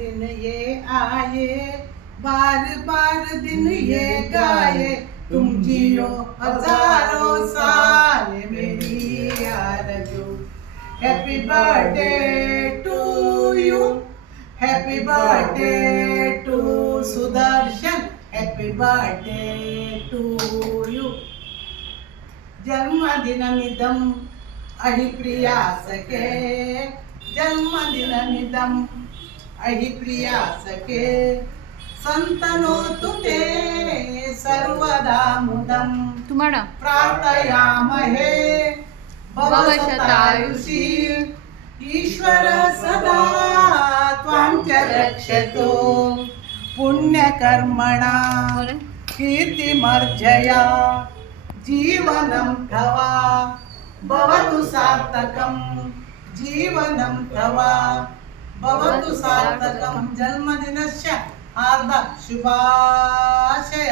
दिन ये आए, बार बार दिन ये गाए, तुम जियो हजारों साल मेरी आरज़ू। Happy birthday to you, happy birthday to Sudarshan, happy birthday to you. जन्मदिनमिदं अहिप्रियासखे, जन्मदिनमिदं अहिप्रियासखे, सन्तनोतु ते सर्वदा मुदं प्रार्थयामहे भवशतायुषी। ईश्वर सदा त्वां च रक्षतु, पुण्यकर्मणा कीर्तिमर्जया, जीवनं तव भवतु सार्थकं, जीवनं तव भवतु सार्थकं। जन्मदिनस्य हार्दिक शुभाशय।